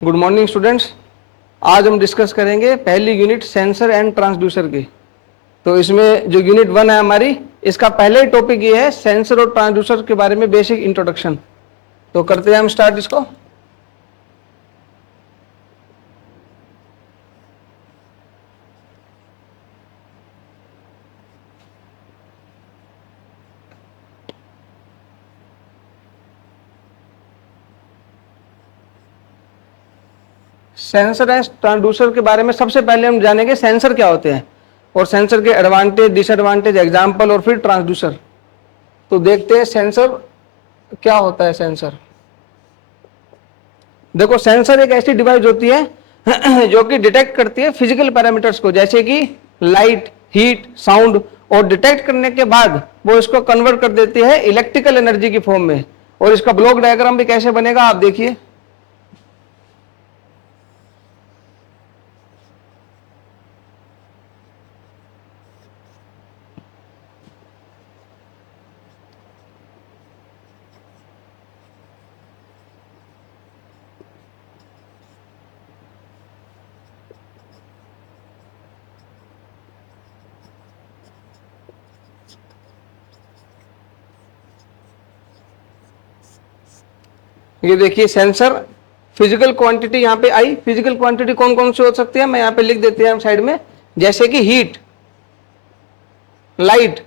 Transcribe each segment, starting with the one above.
Good morning students. आज हम discuss करेंगे पहली यूनिट सेंसर एंड ट्रांसड्यूसर की। तो इसमें जो यूनिट 1 है हमारी, इसका पहले ही टॉपिक ये है सेंसर और ट्रांसड्यूसर के बारे में बेसिक इंट्रोडक्शन। तो करते हैं हम स्टार्ट इसको। सेंसर एंड ट्रांसड्यूसर के बारे में सबसे पहले हम जानेंगे सेंसर क्या होते हैं और सेंसर के एडवांटेज, डिसएडवांटेज, एग्जाम्पल और फिर ट्रांसड्यूसर। तो देखते हैं सेंसर क्या होता है। सेंसर देखो, सेंसर एक ऐसी डिवाइस होती है जो कि डिटेक्ट करती है फिजिकल पैरामीटर्स को, जैसे कि लाइट, हीट, साउंड, और डिटेक्ट करने के बाद वो इसको कन्वर्ट कर देती है इलेक्ट्रिकल एनर्जी की फॉर्म में। और इसका ब्लॉक डायग्राम भी कैसे बनेगा आप देखिए। ये देखिए सेंसर फिजिकल क्वांटिटी यहाँ पे आई। फिजिकल क्वांटिटी कौन कौन सी हो सकती है, मैं यहाँ पे लिख देते हैं हम साइड में, जैसे कि हीट, लाइट,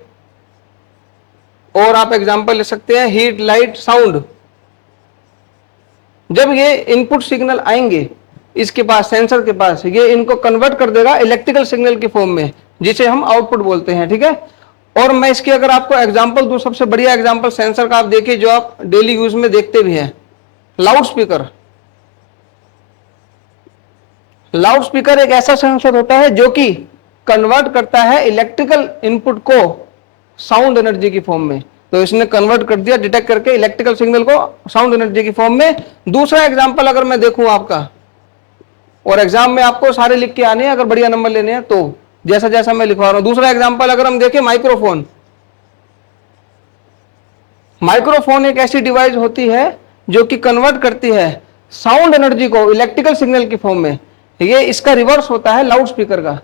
और आप एग्जांपल ले सकते हैं हीट, लाइट, साउंड। जब ये इनपुट सिग्नल आएंगे इसके पास, सेंसर के पास, ये इनको कन्वर्ट कर देगा इलेक्ट्रिकल सिग्नल की फॉर्म में, जिसे हम आउटपुट बोलते हैं। ठीक है। और मैं इसकी अगर आपको एग्जांपल दूं, सबसे बढ़िया एग्जांपल सेंसर का आप देखिए जो आप डेली यूज में देखते भी हैं, लाउड स्पीकर। लाउड स्पीकर एक ऐसा सेंसर होता है जो कि कन्वर्ट करता है इलेक्ट्रिकल इनपुट को साउंड एनर्जी की फॉर्म में। तो इसने कन्वर्ट कर दिया डिटेक्ट करके इलेक्ट्रिकल सिग्नल को साउंड एनर्जी की फॉर्म में। दूसरा एग्जांपल अगर मैं देखूं आपका, और एग्जाम में आपको सारे लिख के आने हैं अगर बढ़िया नंबर लेने हैं तो, जैसा जैसा मैं लिखवा रहा हूं। दूसरा एग्जांपल अगर हम देखें, माइक्रोफोन। माइक्रोफोन एक ऐसी डिवाइस होती है जो कि कन्वर्ट करती है साउंड एनर्जी को इलेक्ट्रिकल सिग्नल की फॉर्म में। ये इसका रिवर्स होता है लाउड स्पीकर का।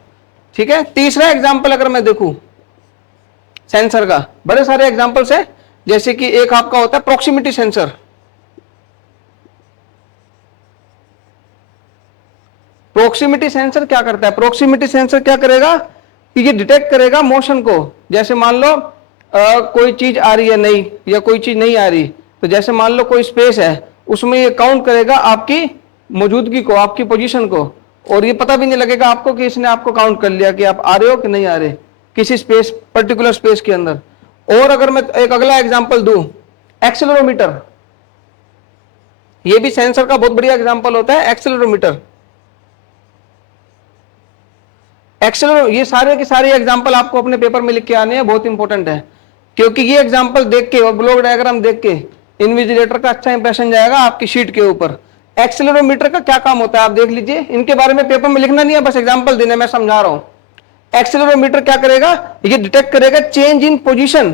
ठीक है। तीसरा एग्जांपल अगर मैं देखूं सेंसर का, बड़े सारे एग्जांपल्स है, जैसे कि एक आपका होता है प्रॉक्सिमिटी सेंसर। प्रॉक्सिमिटी सेंसर क्या करता है? प्रॉक्सिमिटी सेंसर क्या करेगा कि ये डिटेक्ट करेगा मोशन को। जैसे मान लो कोई चीज आ रही है नई, या कोई चीज नहीं आ रही, तो जैसे मान लो कोई स्पेस है, उसमें ये काउंट करेगा आपकी मौजूदगी को, आपकी पोजीशन को, और ये पता भी नहीं लगेगा आपको कि इसने आपको काउंट कर लिया कि आप आ रहे हो कि नहीं आ रहे किसी स्पेस, पर्टिकुलर स्पेस के अंदर। और अगर मैं एक अगला एग्जांपल दूं, एक्सेलेरोमीटर। ये भी सेंसर का बहुत बढ़िया एग्जांपल होता है, एक्सेलेरोमीटर। ये सारे के सारे एग्जांपल आपको अपने पेपर में लिख के आने हैं, बहुत इंपॉर्टेंट है, क्योंकि ये एग्जांपल देख के और ब्लॉक डायग्राम देख के इन्विजिलेटर का अच्छा इंप्रेशन जाएगा आपकी शीट के ऊपर। एक्सेलेरोमीटर का क्या काम होता है आप देख लीजिए, इनके बारे में पेपर में लिखना नहीं है, बस एग्जांपल देने मैं समझा रहा हूं। एक्सेलेरोमीटर क्या करेगा, ये डिटेक्ट करेगा चेंज इन पोजीशन,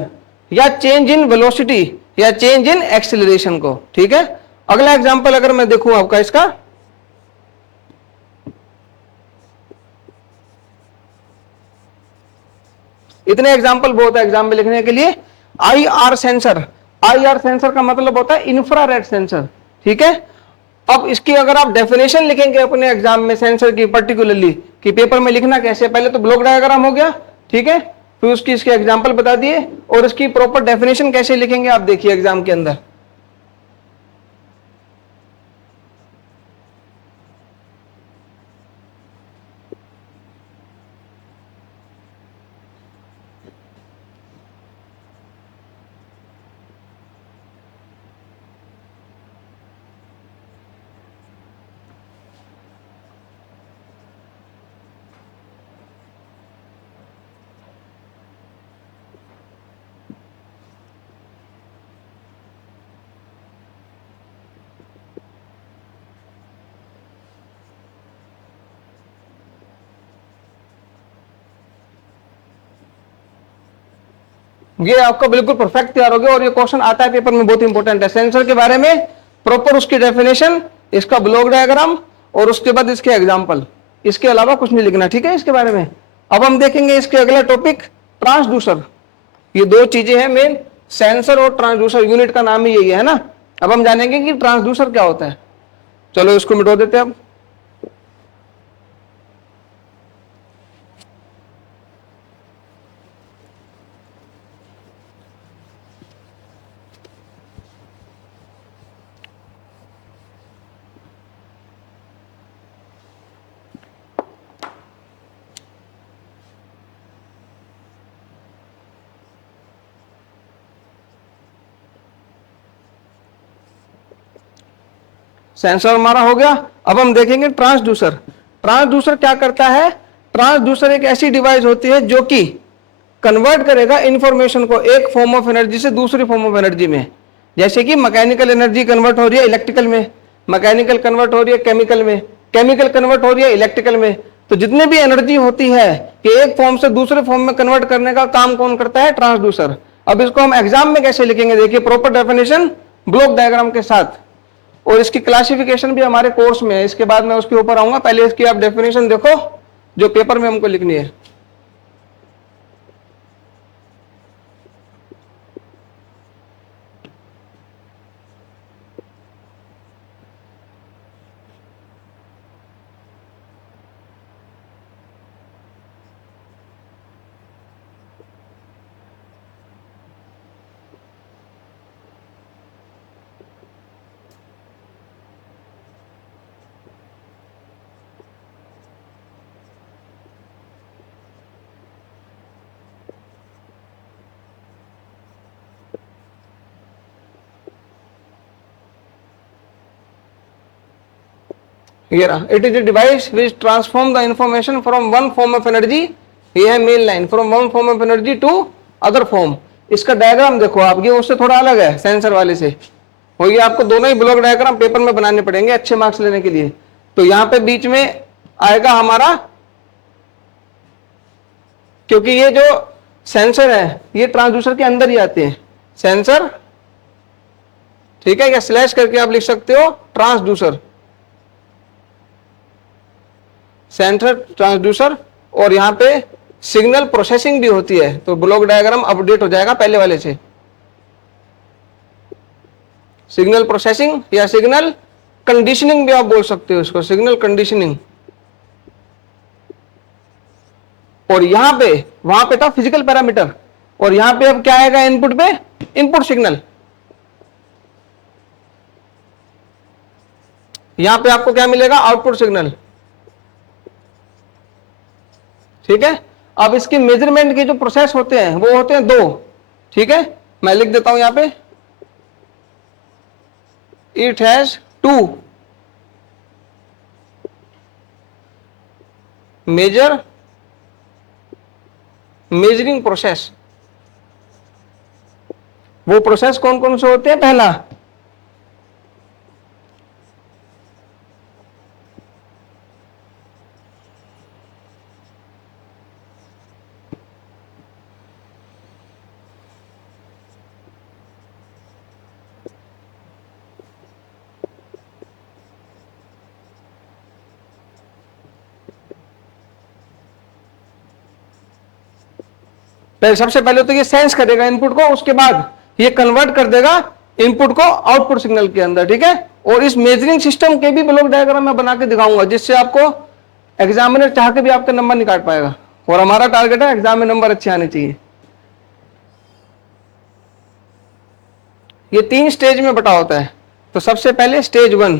या चेंज इन वेलोसिटी, या चेंज इन एक्सेलरेशन को। ठीक है। अगला एग्जांपल अगर मैं देखूं आपका इसका, इतने एग्जाम्पल बहुत है एग्जाम में लिखने के लिए। IR sensor. IR सेंसर का मतलब होता है इंफ्रारेड सेंसर। ठीक है। अब इसकी अगर आप डेफिनेशन लिखेंगे अपने एग्जाम में सेंसर की पर्टिकुलरली, कि पेपर में लिखना कैसे, पहले तो ब्लॉक डायग्राम हो गया, ठीक है, फिर उसकी इसके एग्जाम्पल बता दिए, और इसकी प्रॉपर डेफिनेशन कैसे लिखेंगे आप देखिए एग्जाम के अंदर। ये आपका बिल्कुल परफेक्ट तैयार हो गया, और ये क्वेश्चन आता है पेपर में, बहुत इंपॉर्टेंट है। सेंसर के बारे में प्रॉपर उसकी डेफिनेशन, इसका ब्लॉक डायग्राम और उसके बाद इसके एग्जाम्पल, इसके अलावा कुछ नहीं लिखना, ठीक है इसके बारे में। अब हम देखेंगे इसके अगला टॉपिक ट्रांसड्यूसर। ये दो चीजें हैं मेन, सेंसर और ट्रांसड्यूसर, यूनिट का नाम ही यही है ना। अब हम जानेंगे कि ट्रांसड्यूसर क्या होता है। चलो इसको मिटा देते हैं अब। सेंसर हमारा हो गया। अब हम देखेंगे ट्रांसड्यूसर। ट्रांसड्यूसर क्या करता है? ट्रांसड्यूसर एक ऐसी डिवाइस होती है जो कि कन्वर्ट करेगा इंफॉर्मेशन को एक फॉर्म ऑफ एनर्जी से दूसरी फॉर्म ऑफ एनर्जी में। जैसे कि मैकेनिकल एनर्जी कन्वर्ट हो रही है इलेक्ट्रिकल में, मैकेनिकल कन्वर्ट हो रही है केमिकल में, केमिकल कन्वर्ट हो रही है इलेक्ट्रिकल में। तो जितने भी एनर्जी होती है कि एक फॉर्म से दूसरे फॉर्म में कन्वर्ट करने का काम कौन करता है? ट्रांसड्यूसर। अब इसको हम एग्जाम में कैसे लिखेंगे? देखिए प्रॉपर डेफिनेशन ब्लॉक डायग्राम के साथ, और इसकी क्लासिफिकेशन भी हमारे कोर्स में है, इसके बाद मैं उसके ऊपर आऊंगा। पहले इसकी आप डेफिनेशन देखो जो पेपर में हमको लिखनी है। ये रहा, it is a device which transform the information from one form of energy, ये है main line, from one form of energy to other form. इसका डायग्राम देखो आप, ये उससे थोड़ा अलग है सेंसर वाले से। और ये आपको दोनों ही ब्लॉक डायग्राम पेपर में बनाने पड़ेंगे अच्छे मार्क्स लेने के लिए। तो यहाँ पे बीच में आएगा हमारा, क्योंकि ये जो सेंसर है ये ट्रांसड्यूसर के अंदर ही आते हैं, सेंसर, ठीक है, या स्लैश करके आप लिख सकते हो ट्रांसड्यूसर, सेंसर ट्रांसड्यूसर। और यहाँ पे सिग्नल प्रोसेसिंग भी होती है, तो ब्लॉक डायग्राम अपडेट हो जाएगा पहले वाले से। सिग्नल प्रोसेसिंग या सिग्नल कंडीशनिंग भी आप बोल सकते हो इसको, सिग्नल कंडीशनिंग। और यहां पे, वहां पे था फिजिकल पैरामीटर, और यहां पे अब क्या आएगा इनपुट पे? Input signal. यहां पे आपको क्या मिलेगा? आउटपुट सिग्नल, ठीक है। अब इसकी मेजरमेंट के जो प्रोसेस होते हैं वो होते हैं दो, ठीक है, मैं लिख देता हूं यहां पे, it has to measuring process. वो प्रोसेस कौन कौन से होते हैं? पहला, सबसे पहले तो ये सेंस करेगा इनपुट को, उसके बाद ये कन्वर्ट कर देगा इनपुट को आउटपुट सिग्नल के अंदर, ठीक है। और इस मेजरिंग सिस्टम के भी ब्लॉक डायग्राम मैं बना के दिखाऊंगा, जिससे आपको एग्जामिनर चाह के भी आपका नंबर नहीं काट पाएगा। और हमारा टारगेट है एग्जाम में नंबर अच्छे आने चाहिए। ये 3 स्टेज में बटा होता है। तो सबसे पहले स्टेज 1,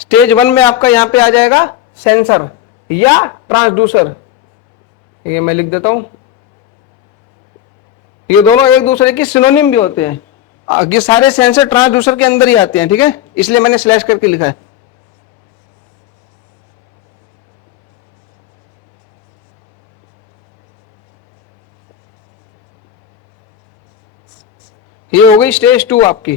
स्टेज 1 में आपका यहां पे आ जाएगा सेंसर या ट्रांसड्यूसर, ये मैं लिख देता हूं। ये दोनों एक दूसरे की सिनोनिम भी होते हैं, ये सारे सेंसर ट्रांसड्यूसर के अंदर ही आते हैं, ठीक है, इसलिए मैंने स्लैश करके लिखा है। ये हो गई स्टेज 2 आपकी,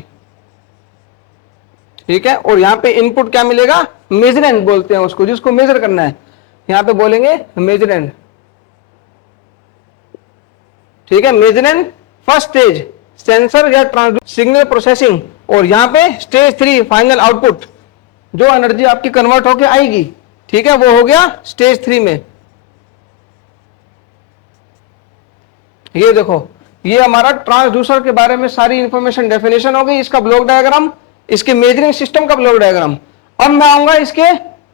ठीक है। और यहां पे इनपुट क्या मिलेगा? मेजरेंट बोलते हैं उसको, जिसको मेजर करना है, यहां पे बोलेंगे मेजरेंट, ठीक है। मेजरेंट फर्स्ट स्टेज, सेंसर या सिग्नल प्रोसेसिंग, और यहाँ पे स्टेज 3 फाइनल आउटपुट, जो एनर्जी आपकी कन्वर्ट होके आएगी, ठीक है, वो हो गया स्टेज 3 में। ये देखो, ये हमारा ट्रांसड्यूसर के बारे में सारी इंफॉर्मेशन, डेफिनेशन हो गई, इसका ब्लॉक डायग्राम, इसके मेजरिंग सिस्टम का ब्लॉक डायग्राम। अब मैं आऊंगा इसके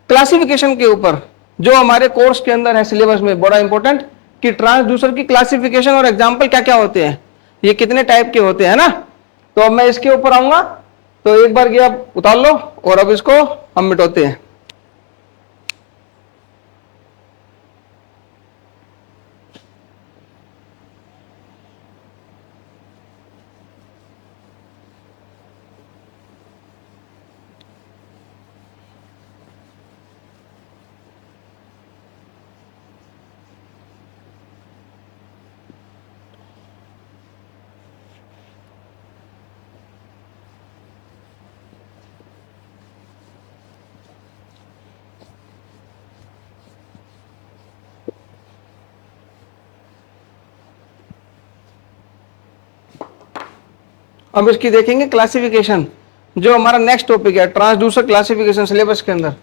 क्लासिफिकेशन के ऊपर, जो हमारे कोर्स के अंदर है सिलेबस में, बड़ा इंपॉर्टेंट, कि ट्रांसड्यूसर की क्लासिफिकेशन और एग्जांपल क्या क्या होते हैं, ये कितने टाइप के होते हैं ना। तो अब मैं इसके ऊपर आऊंगा, तो एक बार ये आप उतार लो और अब इसको हम मिटाते हैं। अब इसकी देखेंगे क्लासिफिकेशन, जो हमारा नेक्स्ट टॉपिक है, ट्रांसड्यूसर क्लासिफिकेशन सिलेबस के अंदर।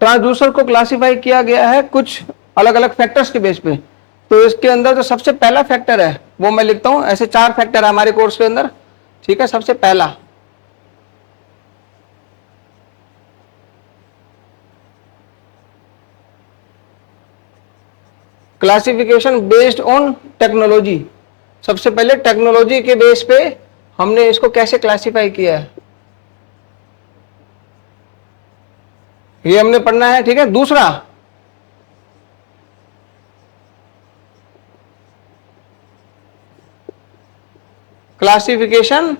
ट्रांसड्यूसर को क्लासिफाई किया गया है कुछ अलग अलग फैक्टर्स के बेस पे। तो इसके अंदर जो सबसे पहला फैक्टर है वो मैं लिखता हूं, ऐसे 4 फैक्टर है हमारे कोर्स के अंदर, ठीक है। सबसे पहला क्लासिफिकेशन बेस्ड ऑन टेक्नोलॉजी। सबसे पहले टेक्नोलॉजी के बेस पे हमने इसको कैसे क्लासिफाई किया है, ये हमने पढ़ना है, ठीक है। दूसरा, classification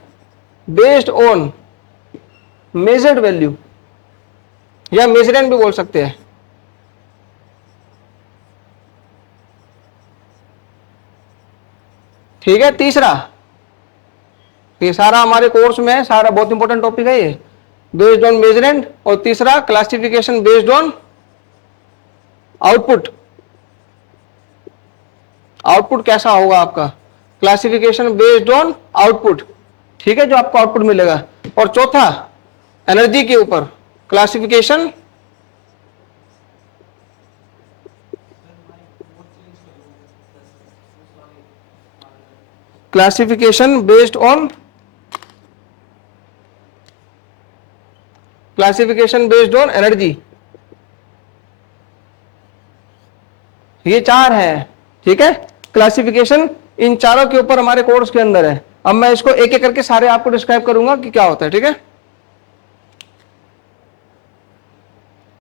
based on measured value, या मेजरेंट भी बोल सकते हैं, ठीक है। तीसरा, ये सारा हमारे कोर्स में है, सारा बहुत इंपॉर्टेंट टॉपिक है ये, बेस्ड ऑन मेजरेंट। और तीसरा, classification based on output. Output कैसा होगा आपका, क्लासिफिकेशन बेस्ड ऑन आउटपुट, ठीक है, जो आपको आउटपुट मिलेगा। और चौथा, एनर्जी के ऊपर क्लासिफिकेशन बेस्ड ऑन एनर्जी। ये 4 है, ठीक है। क्लासिफिकेशन इन चारों के ऊपर हमारे कोर्स के अंदर है। अब मैं इसको एक एक करके सारे आपको डिस्क्राइब करूंगा कि क्या होता है, ठीक है।